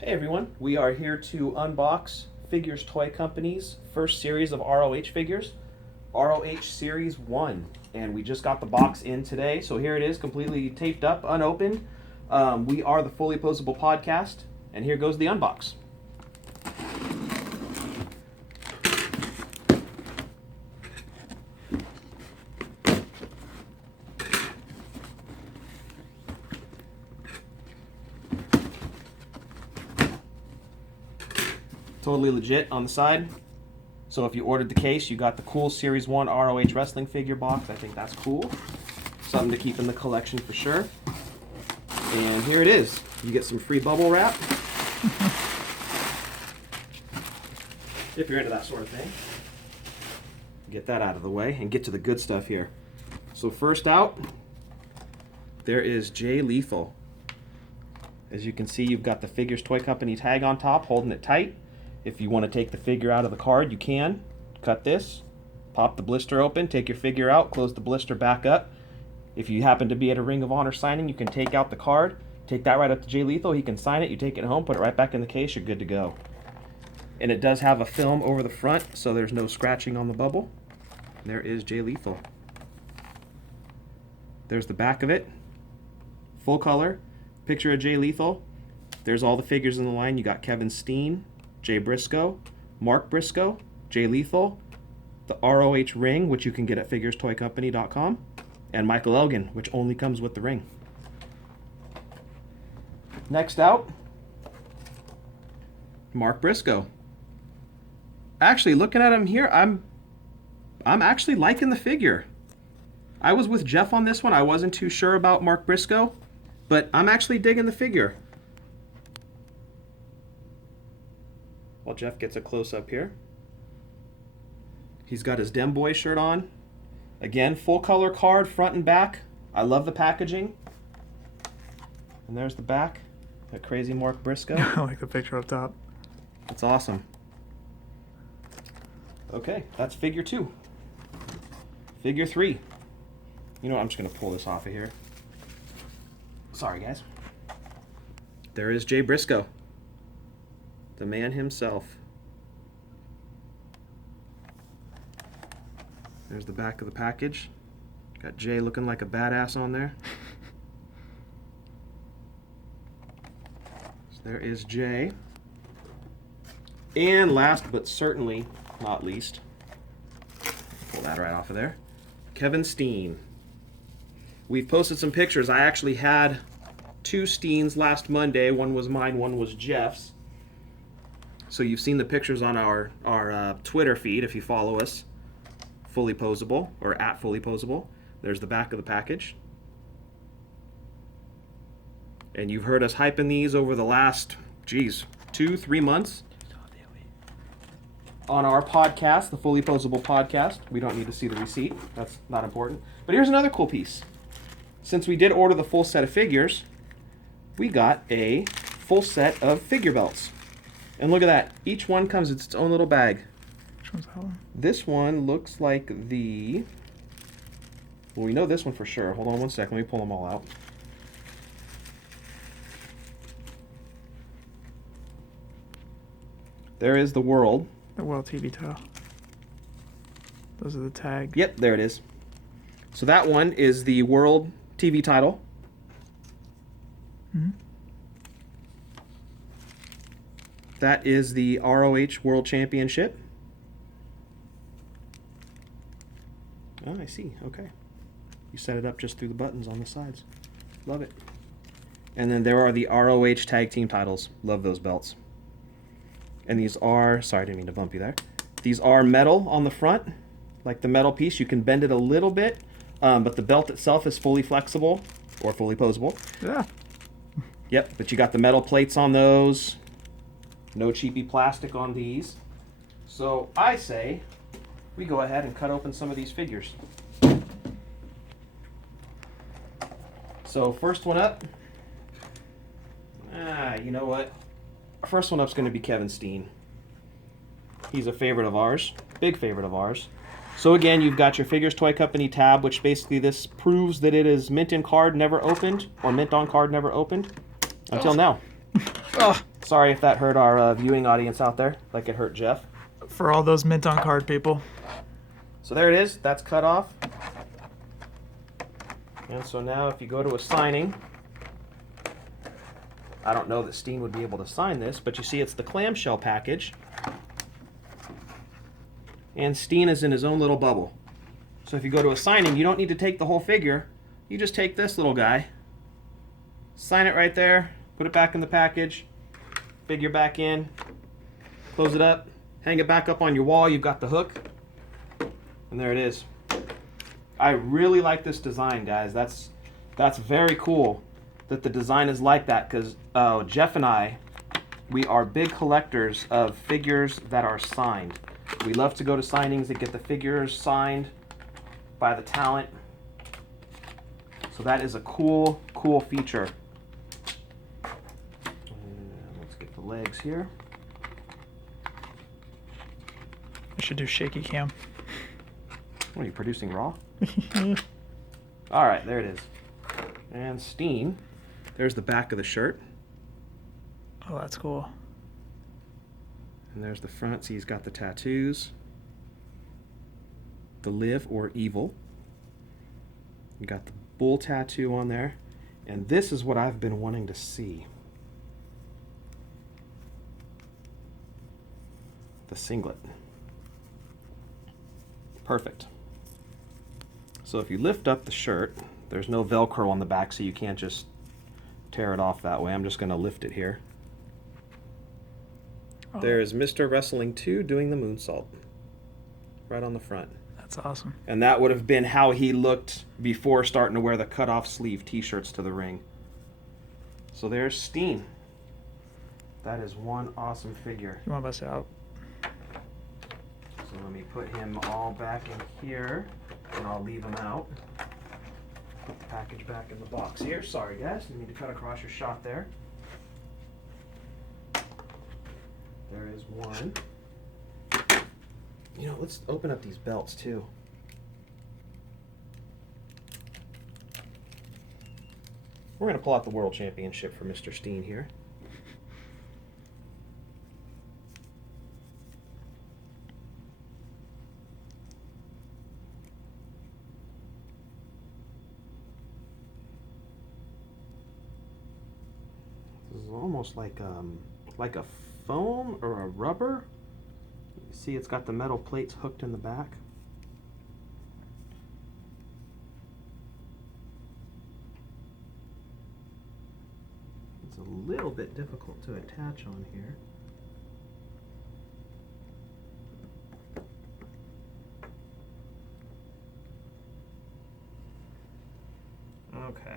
Hey everyone, we are here to unbox Figures Toy Company's first series of ROH figures, ROH Series 1. And we just got the box in today, so here it is, completely taped up, unopened. We are the Fully Posable Podcast, and here goes the unbox. Totally legit on the side. So if you ordered the case, you got the cool Series 1 ROH wrestling figure box. I think that's cool. Something to keep in the collection for sure. And here it is. You get some free bubble wrap. If you're into that sort of thing. Get that out of the way and get to the good stuff here. So first out, there is Jay Lethal. As you can see, you've got the Figures Toy Company tag on top, holding it tight. If you want to take the figure out of the card, you can. Cut this, pop the blister open, take your figure out, close the blister back up. If you happen to be at a Ring of Honor signing, you can take out the card, take that right up to Jay Lethal, he can sign it, you take it home, put it right back in the case, you're good to go. And it does have a film over the front, so there's no scratching on the bubble. And there is Jay Lethal. There's the back of it, full color, picture of Jay Lethal. There's all the figures in the line. You got Kevin Steen, Jay Briscoe, Mark Briscoe, Jay Lethal, the ROH ring, which you can get at figurestoycompany.com, and Michael Elgin, which only comes with the ring. Next out, Mark Briscoe. Actually, looking at him here, I'm actually liking the figure. I was with Jeff on this one. I wasn't too sure about Mark Briscoe, but I'm actually digging the figure. While Jeff gets a close-up here. He's got his Dem Boy shirt on. Again, full color card, front and back. I love the packaging. And there's the back. That crazy Mark Briscoe. I like the picture up top. That's awesome. Okay, that's figure 2. Figure 3. You know what, I'm just going to pull this off of here. Sorry, guys. There is Jay Briscoe. The man himself. There's the back of the package. Got Jay looking like a badass on there. So there is Jay. And last but certainly not least, pull that right off of there, Kevin Steen. We've posted some pictures. I actually had 2 Steens last Monday. One was mine, one was Jeff's. So you've seen the pictures on our Twitter feed if you follow us, Fully Posable, or at Fully Posable. There's the back of the package. And you've heard us hyping these over the last, 2-3 months on our podcast, the Fully Posable Podcast. We don't need to see the receipt. That's not important. But here's another cool piece. Since we did order the full set of figures, we got a full set of figure belts. And look at that. Each one comes in its own little bag. Which one's that one? This one looks like the... Well, we know this one for sure. Hold on one second. Let me pull them all out. There is the World. The World TV title. Those are the tags. Yep, there it is. So that one is the World TV title. Mm-hmm. That is the ROH World Championship. Oh, I see. Okay. You set it up just through the buttons on the sides. Love it. And then there are the ROH Tag Team titles. Love those belts. And these are... Sorry, I didn't mean to bump you there. These are metal on the front. Like the metal piece. You can bend it a little bit. But the belt itself is fully flexible. Or fully posable. Yeah. Yep, but you got the metal plates on those. No cheapy plastic on these. So I say we go ahead and cut open some of these figures. So first one up. You know what? First one up is going to be Kevin Steen. He's a favorite of ours. Big favorite of ours. So again, you've got your Figures Toy Company tab, which basically this proves that it is mint in card, never opened, or mint on card, never opened, until now. Oh, Sorry if that hurt our viewing audience out there, like it hurt Jeff. For all those mint on card people. So there it is. That's cut off. And so now if you go to a signing, I don't know that Steen would be able to sign this, but you see it's the clamshell package. And Steen is in his own little bubble. So if you go to a signing, you don't need to take the whole figure. You just take this little guy, sign it right there, put it back in the package, figure back in, close it up, hang it back up on your wall. You've got the hook, and there it is. I really like this design, guys. That's very cool that the design is like that, because Jeff and I, we are big collectors of figures that are signed. We love to go to signings and get the figures signed by the talent. So that is a cool feature. And let's get the legs here. I should do shaky cam. What are you producing raw? All right, there it is. And Steen, there's the back of the shirt. Oh, that's cool. And there's the front. See, he's got the tattoos. The live or evil. You got the bull tattoo on there. And this is what I've been wanting to see. The singlet. Perfect. So if you lift up the shirt, there's no Velcro on the back, so you can't just tear it off that way. I'm just going to lift it here. Oh. There is Mr. Wrestling 2 doing the moonsault. Right on the front. That's awesome. And that would have been how he looked before starting to wear the cut-off sleeve t-shirts to the ring. So there's Steen. That is one awesome figure. You want to bust it out? So let me put him all back in here, and I'll leave him out. Put the package back in the box here. Sorry, guys. You need to cut across your shot there. There is one. You know, let's open up these belts, too. We're going to pull out the World Championship for Mr. Steen here. This is almost like a foam or a rubber. You see, it's got the metal plates hooked in the back. It's a little bit difficult to attach on here. Okay.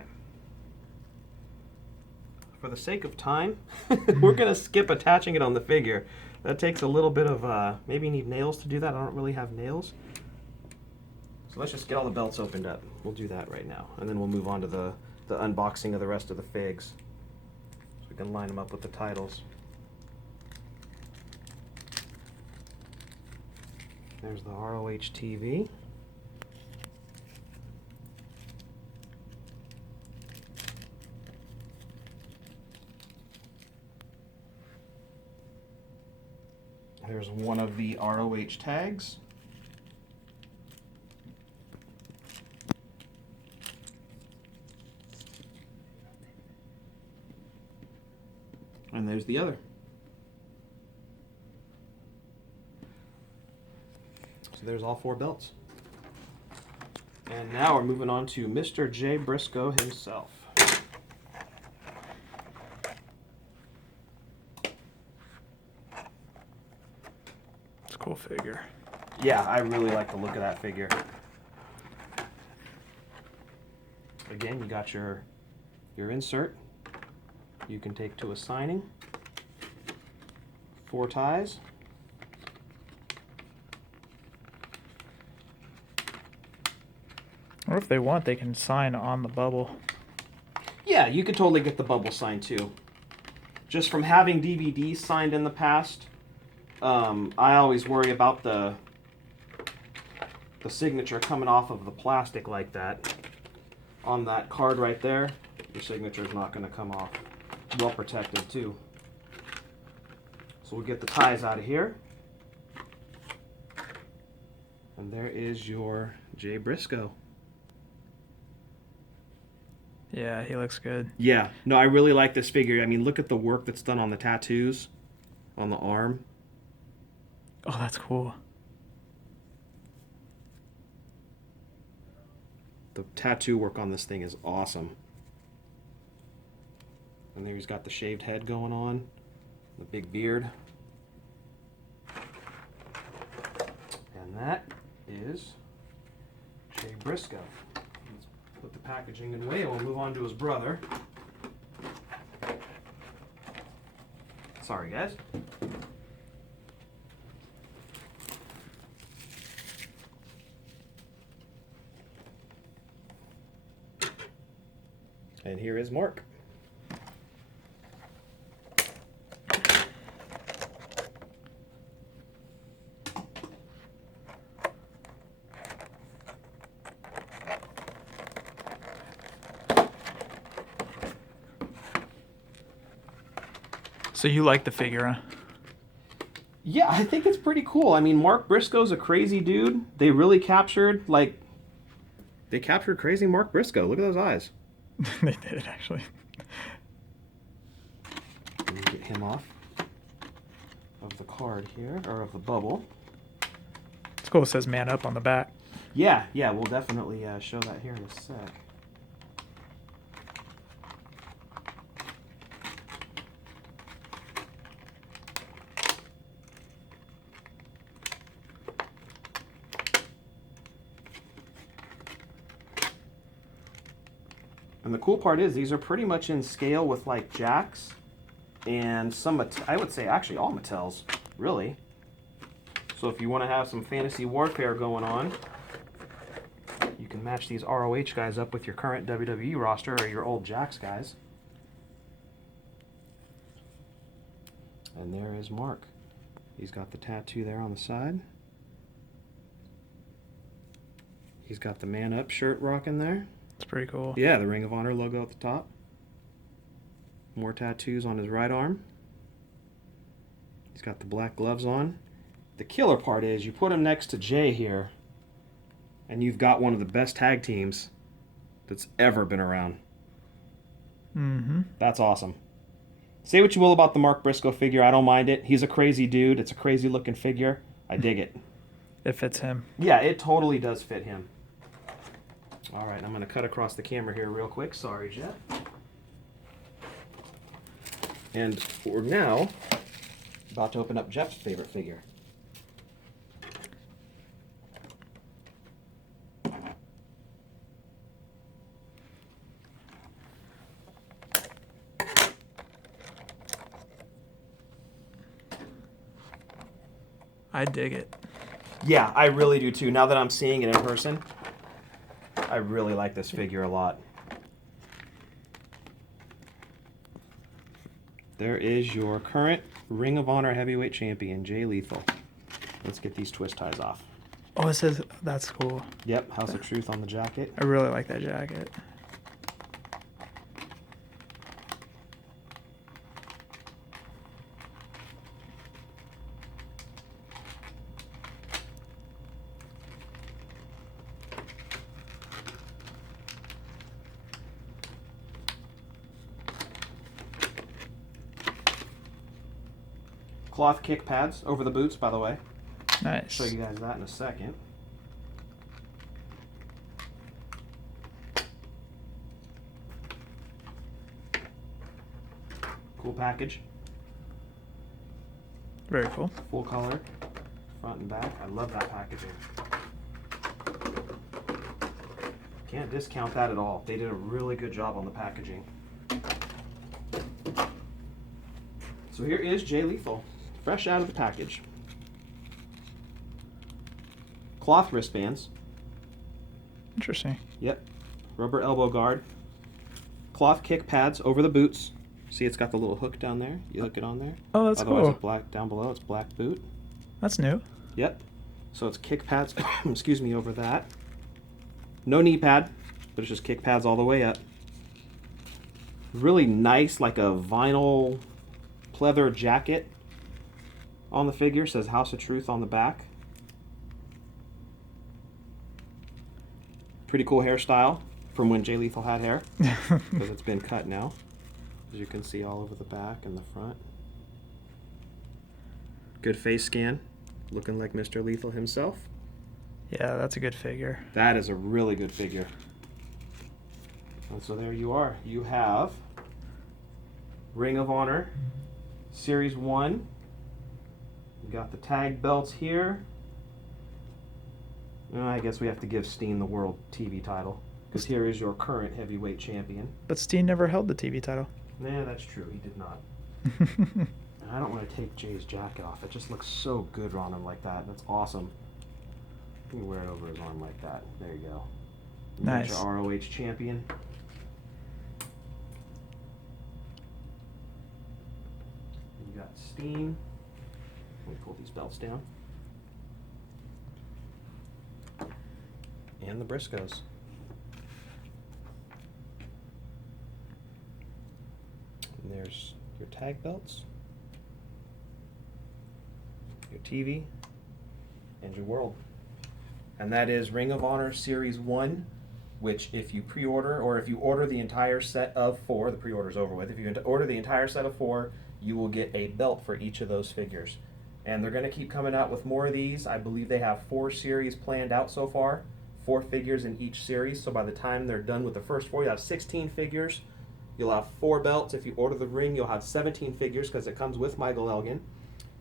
For the sake of time, we're going to skip attaching it on the figure. That takes a little bit of, maybe you need nails to do that. I don't really have nails. So let's just get all the belts opened up. We'll do that right now. And then we'll move on to the unboxing of the rest of the figs. So we can line them up with the titles. There's the ROH TV. There's one of the ROH tags. And there's the other. So there's all 4 belts. And now we're moving on to Mr. J. Briscoe himself. Cool figure. Yeah, I really like the look of that figure. Again, you got your insert. You can take to a signing. 4 ties. Or if they want, they can sign on the bubble. Yeah, you could totally get the bubble signed too. Just from having DVDs signed in the past, I always worry about the signature coming off of the plastic like that. On that card right there, your signature is not going to come off. Well protected too. So we'll get the ties out of here. And there is your Jay Briscoe. Yeah, he looks good. Yeah, no, I really like this figure. I mean, look at the work that's done on the tattoos on the arm. Oh, that's cool. The tattoo work on this thing is awesome. And there he's got the shaved head going on, the big beard. And that is Jay Briscoe. Let's put the packaging away and we'll move on to his brother. Sorry, guys. And here is Mark. So you like the figure, huh? Yeah, I think it's pretty cool. I mean, Mark Briscoe's a crazy dude. They really captured, they captured crazy Mark Briscoe. Look at those eyes. They did, actually. Let me get him off of the card here, or of the bubble. It's cool. It says "Man Up" on the back. Yeah, we'll definitely show that here in a sec. And the cool part is these are pretty much in scale with like Jack's and some, I would say actually all Mattels, really. So if you want to have some fantasy warfare going on, you can match these ROH guys up with your current WWE roster or your old Jack's guys. And there is Mark. He's got the tattoo there on the side. He's got the Man Up shirt rocking there. It's pretty cool. Yeah, the Ring of Honor logo at the top. More tattoos on his right arm. He's got the black gloves on. The killer part is you put him next to Jay here, and you've got one of the best tag teams that's ever been around. Mm-hmm. That's awesome. Say what you will about the Mark Briscoe figure. I don't mind it. He's a crazy dude. It's a crazy looking figure. I dig it. It fits him. Yeah, it totally does fit him. All right, I'm going to cut across the camera here real quick. Sorry, Jeff. And we're now about to open up Jeff's favorite figure. I dig it. Yeah, I really do too. Now that I'm seeing it in person, I really like this figure a lot. There is your current Ring of Honor Heavyweight Champion, Jay Lethal. Let's get these twist ties off. Oh, it says that's cool. Yep, House of Truth on the jacket. I really like that jacket. Cloth kick pads over the boots, by the way. Nice. Show you guys that in a second. Cool package. Very cool. Full color, front and back. I love that packaging. Can't discount that at all. They did a really good job on the packaging. So here is Jay Lethal, fresh out of the package. Cloth wristbands. Interesting. Yep. Rubber elbow guard. Cloth kick pads over the boots. See, it's got the little hook down there. You hook it on there. Oh, that's Otherwise, cool. it's black down below. It's black boot. That's new. Yep. So it's kick pads. Excuse me, over that. No knee pad, but it's just kick pads all the way up. Really nice, like a vinyl pleather jacket. on the figure. Says House of Truth on the back. Pretty cool hairstyle from when Jay Lethal had hair, because it's been cut now, as you can see all over the back and the front. Good face scan, looking like Mr. Lethal himself. Yeah, that's a good figure. That is a really good figure. And so there you are. You have Ring of Honor Series 1. You got the tag belts here. I guess we have to give Steen the World TV title, because here is your current heavyweight champion. But Steen never held the TV title. Nah, that's true. He did not. I don't want to take Jay's jacket off. It just looks so good on him like that. That's awesome. You can wear it over his arm like that. There you go. You got Nice. your ROH champion. You got Steen. Let me pull these belts down. And the Briscoes. And there's your tag belts, your TV, and your world. And that is Ring of Honor Series 1, which if you pre-order, or if you order the entire set of 4, the pre-order's over with, if you order the entire set of 4, you will get a belt for each of those figures. And they're going to keep coming out with more of these. I believe they have 4 series planned out so far. 4 figures in each series, so by the time they're done with the first 4, you'll have 16 figures. You'll have 4 belts. If you order the ring, you'll have 17 figures, because it comes with Michael Elgin.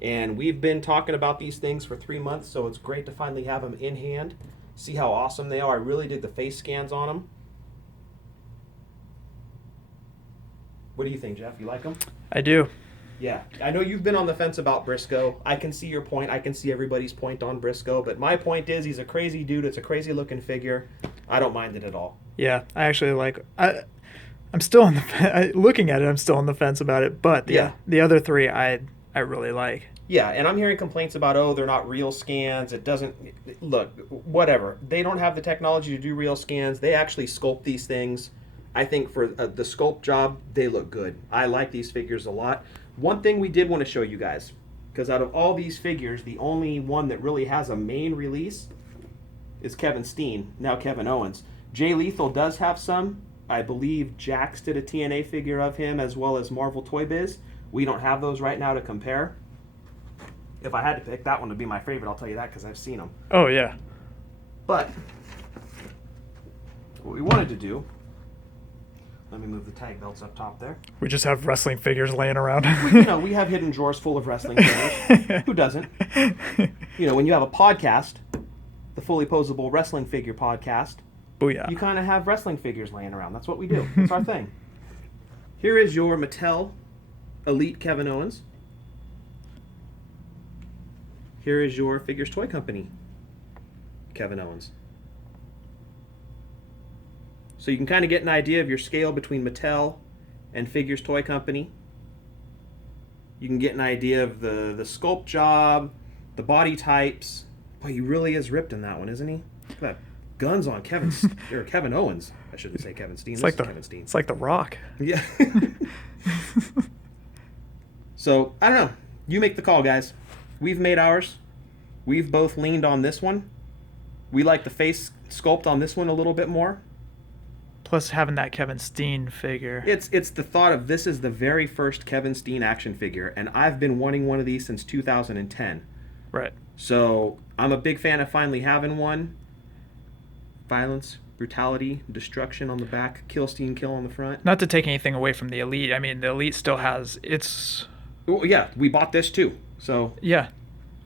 And we've been talking about these things for 3 months, so it's great to finally have them in hand. See how awesome they are. I really did the face scans on them. What do you think, Jeff? You like them? I do. Yeah, I know you've been on the fence about Briscoe. I can see your point. I can see everybody's point on Briscoe. But my point is, he's a crazy dude. It's a crazy looking figure. I don't mind it at all. Yeah, I actually like. I'm still on the looking at it. I'm still on the fence about it. But the other 3, I really like. Yeah, and I'm hearing complaints about, oh, they're not real scans. It doesn't look, whatever. They don't have the technology to do real scans. They actually sculpt these things. I think for the sculpt job, they look good. I like these figures a lot. One thing we did want to show you guys, because out of all these figures, the only one that really has a main release is Kevin Steen, now Kevin Owens. Jay Lethal does have some. I believe Jax did a TNA figure of him, as well as Marvel Toy Biz. We don't have those right now to compare. If I had to pick, that one would be my favorite, I'll tell you that, because I've seen them. Oh, yeah. But what we wanted to do, let me move the tag belts up top there. We just have wrestling figures laying around. We have hidden drawers full of wrestling figures. Who doesn't? When you have a podcast, the Fully Posable Wrestling Figure Podcast, Booyah. you kind of have wrestling figures laying around. That's what we do. That's our thing. Here is your Mattel Elite Kevin Owens. Here is your Figures Toy Company Kevin Owens. So you can kind of get an idea of your scale between Mattel and Figures Toy Company. You can get an idea of the sculpt job, the body types. Boy, he really is ripped in that one, isn't he? Look at that guns on Kevin Owens. I shouldn't say Kevin Steen. Kevin Steen. It's like The Rock. Yeah. So, I don't know. You make the call, guys. We've made ours. We've both leaned on this one. We like the face sculpt on this one a little bit more. Plus having that Kevin Steen figure. It's the thought of this is the very first Kevin Steen action figure, and I've been wanting one of these since 2010. Right. So I'm a big fan of finally having one. Violence, brutality, destruction on the back, kill Steen, kill on the front. Not to take anything away from the Elite. I mean, the Elite still has its... Oh, yeah, we bought this too. So yeah, of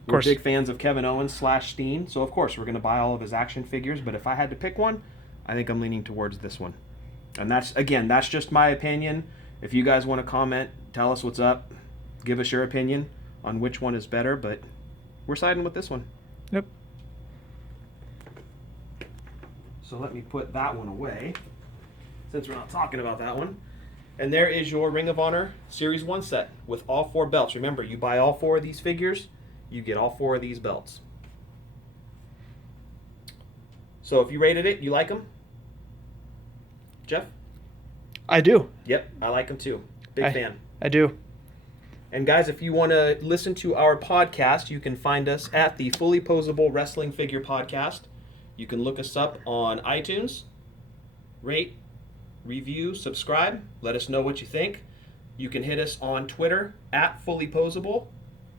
we're course. big fans of Kevin Owens / Steen. So of course we're going to buy all of his action figures. But if I had to pick one, I think I'm leaning towards this one. And that's just my opinion. If you guys want to comment, tell us what's up. Give us your opinion on which one is better. But we're siding with this one. Yep. So let me put that one away, since we're not talking about that one. And there is your Ring of Honor Series 1 set with all 4 belts. Remember, you buy all 4 of these figures, you get all 4 of these belts. So if you rated it, you like them? Jeff? I do. Yep, I like them too. Big fan. I do. And guys, if you want to listen to our podcast, you can find us at the Fully Posable Wrestling Figure Podcast. You can look us up on iTunes, rate, review, subscribe, let us know what you think. You can hit us on Twitter at Fully Posable.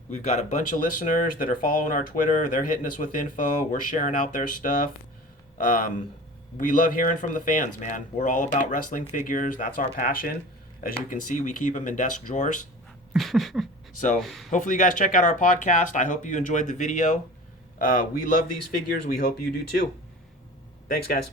We've got a bunch of listeners that are following our Twitter. They're hitting us with info. We're sharing out their stuff. We love hearing from the fans, man. We're all about wrestling figures. That's our passion. As you can see, we keep them in desk drawers. So hopefully you guys check out our podcast. I hope you enjoyed the video. We love these figures. We hope you do too. Thanks, guys.